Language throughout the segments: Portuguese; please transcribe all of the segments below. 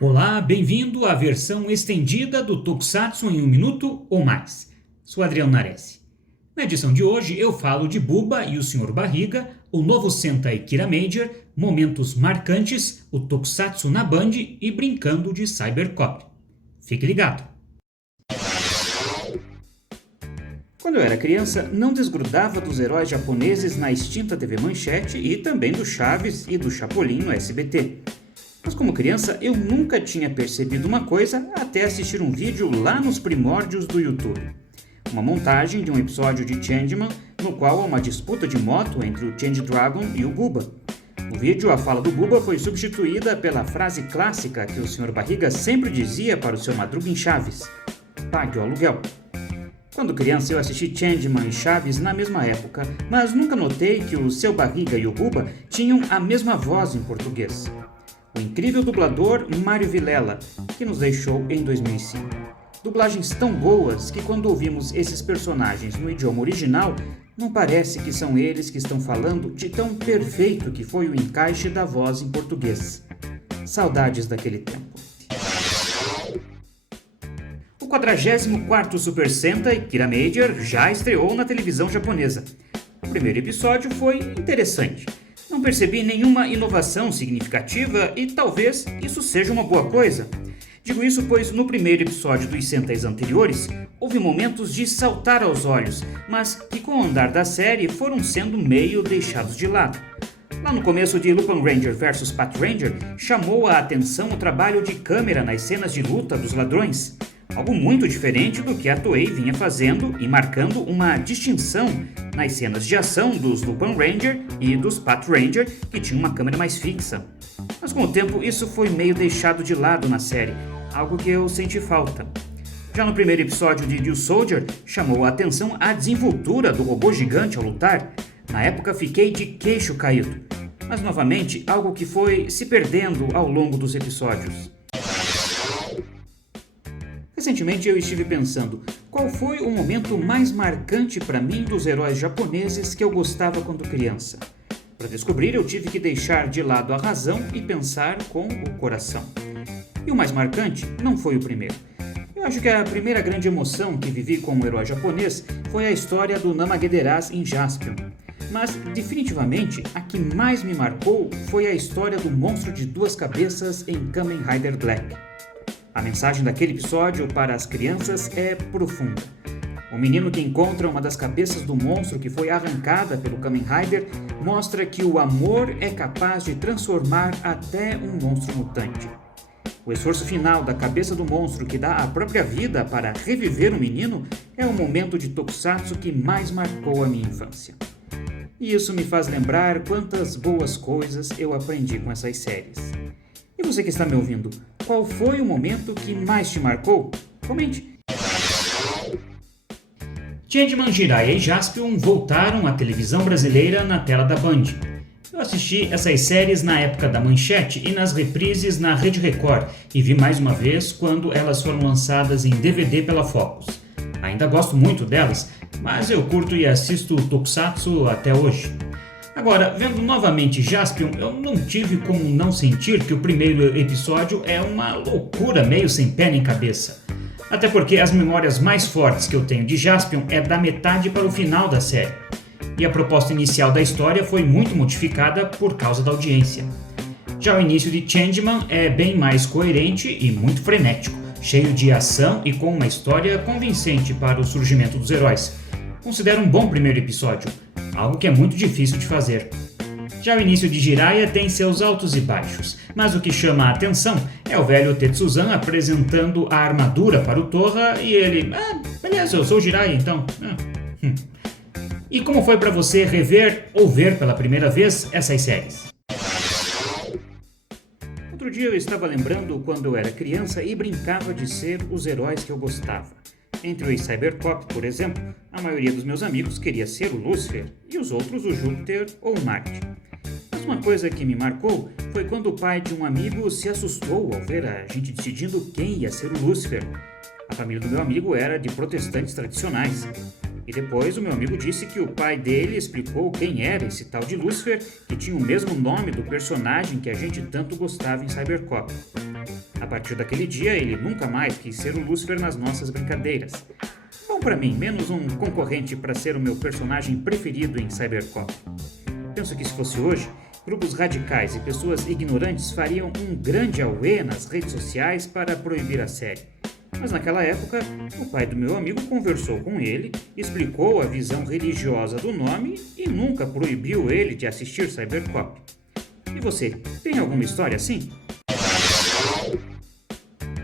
Olá, bem-vindo à versão estendida do Tokusatsu em 1 minuto ou mais. Sou Adriano Nares. Na edição de hoje eu falo de Bubba e o Sr. Barriga, o novo Sentai Kira Major, momentos marcantes, o Tokusatsu na Band e brincando de Cybercop. Fique ligado! Quando eu era criança, não desgrudava dos heróis japoneses na extinta TV Manchete e também do Chaves e do Chapolin no SBT. Mas como criança, eu nunca tinha percebido uma coisa até assistir um vídeo lá nos primórdios do YouTube. Uma montagem de um episódio de Changeman, no qual há uma disputa de moto entre o Change Dragon e o Bubba. No vídeo, a fala do Bubba foi substituída pela frase clássica que o Sr. Barriga sempre dizia para o seu Madruga em Chaves: "Pague o aluguel". Quando criança, eu assisti Changeman e Chaves na mesma época, mas nunca notei que o seu Barriga e o Bubba tinham a mesma voz em português. O incrível dublador Mário Vilela, que nos deixou em 2005. Dublagens tão boas que quando ouvimos esses personagens no idioma original, não parece que são eles que estão falando de tão perfeito que foi o encaixe da voz em português. Saudades daquele tempo. O 44º Super Sentai Kira Major já estreou na televisão japonesa. O primeiro episódio foi interessante. Não percebi nenhuma inovação significativa e talvez isso seja uma boa coisa. Digo isso pois no primeiro episódio dos Sentais anteriores houve momentos de saltar aos olhos, mas que com o andar da série foram sendo meio deixados de lado. Lá no começo de Lupin Ranger vs Pat Ranger, chamou a atenção o trabalho de câmera nas cenas de luta dos ladrões. Algo muito diferente do que a Toei vinha fazendo e marcando uma distinção nas cenas de ação dos Lupin Ranger e dos Pat Ranger, que tinham uma câmera mais fixa. Mas com o tempo isso foi meio deixado de lado na série, algo que eu senti falta. Já no primeiro episódio de New Soldier, chamou a atenção a desenvoltura do robô gigante ao lutar. Na época fiquei de queixo caído, mas novamente algo que foi se perdendo ao longo dos episódios. Recentemente eu estive pensando, qual foi o momento mais marcante para mim dos heróis japoneses que eu gostava quando criança? Para descobrir eu tive que deixar de lado a razão e pensar com o coração. E o mais marcante não foi o primeiro. Eu acho que a primeira grande emoção que vivi com um herói japonês foi a história do Namageddera's em Jaspion. Mas, definitivamente, a que mais me marcou foi a história do monstro de duas cabeças em Kamen Rider Black. A mensagem daquele episódio para as crianças é profunda. O menino que encontra uma das cabeças do monstro que foi arrancada pelo Kamen Rider mostra que o amor é capaz de transformar até um monstro mutante. O esforço final da cabeça do monstro que dá a própria vida para reviver o menino é o momento de Tokusatsu que mais marcou a minha infância. E isso me faz lembrar quantas boas coisas eu aprendi com essas séries. E você que está me ouvindo, qual foi o momento que mais te marcou? Comente! Changeman, Jiraiya e Jaspion voltaram à televisão brasileira na tela da Band. Eu assisti essas séries na época da Manchete e nas reprises na Rede Record e vi mais uma vez quando elas foram lançadas em DVD pela Focus. Ainda gosto muito delas, mas eu curto e assisto Tokusatsu até hoje. Agora, vendo novamente Jaspion, eu não tive como não sentir que o primeiro episódio é uma loucura meio sem pé nem cabeça. Até porque as memórias mais fortes que eu tenho de Jaspion é da metade para o final da série. E a proposta inicial da história foi muito modificada por causa da audiência. Já o início de Changeman é bem mais coerente e muito frenético, cheio de ação e com uma história convincente para o surgimento dos heróis. Considero um bom primeiro episódio, algo que é muito difícil de fazer. Já o início de Jiraiya tem seus altos e baixos, mas o que chama a atenção é o velho Tetsuzan apresentando a armadura para o Torra e ele... beleza, eu sou o Jiraiya então. E como foi para você rever ou ver pela primeira vez essas séries? Outro dia eu estava lembrando quando eu era criança e brincava de ser os heróis que eu gostava. Entre os Cybercop, por exemplo, a maioria dos meus amigos queria ser o Lúcifer e os outros o Júpiter ou o Marte. Mas uma coisa que me marcou foi quando o pai de um amigo se assustou ao ver a gente decidindo quem ia ser o Lúcifer. A família do meu amigo era de protestantes tradicionais. E depois o meu amigo disse que o pai dele explicou quem era esse tal de Lúcifer, que tinha o mesmo nome do personagem que a gente tanto gostava em Cybercop. A partir daquele dia, ele nunca mais quis ser o Lúcifer nas nossas brincadeiras. Bom pra mim, menos um concorrente para ser o meu personagem preferido em Cybercop. Penso que se fosse hoje, grupos radicais e pessoas ignorantes fariam um grande auê nas redes sociais para proibir a série. Mas naquela época, o pai do meu amigo conversou com ele, explicou a visão religiosa do nome e nunca proibiu ele de assistir Cybercop. E você, tem alguma história assim?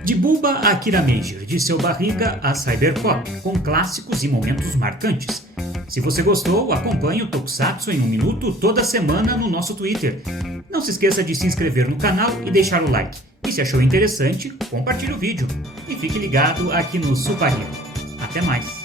De Bulba a Kira Major, de Seu Barriga a Cybercop, com clássicos e momentos marcantes. Se você gostou, acompanhe o Tokusatsu em 1 minuto toda semana no nosso Twitter. Não se esqueça de se inscrever no canal e deixar o like. E se achou interessante, compartilhe o vídeo. E fique ligado aqui no Super Hero. Até mais!